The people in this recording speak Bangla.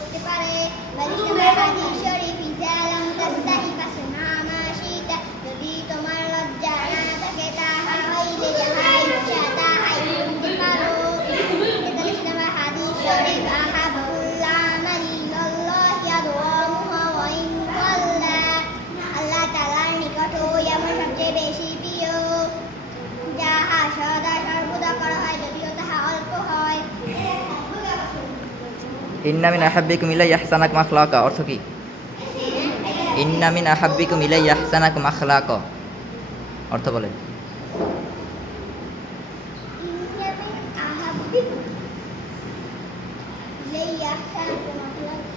করতে পারে। হাদিস শরীফ ইজা লাম তাস্তাহি ফাসনা মা শিতা, যদি তোমার লজ্জা না থাকে তাহা হইলে যাহা ইচ্ছা তাহাই করতে পারো। 43 নম্বর হাদিস শরীফ আহাব্বুল আমালি ইলাল্লাহি আদওয়ামুহু ওয়া ইন কাল্লা, আল্লাহ তাআলার নিকট ওই আমল সবচেয়ে বেশি প্রিয় যাহা সদা সর্বদা করা হয় যদিও তাহা অল্প হয়। ইন্না মিন আহাব্বিকুম ইলাইয়া আহসানাকুম আখলাকা অর্থ কি? ইন্না মিন আহাব্বিকুম ইলাইয়া আহসানাকুম আখলাকা অর্থ বলেন। ইন্না মিন আহাব্বিকুম ইলাইয়া আহসানাকুম আখলাকা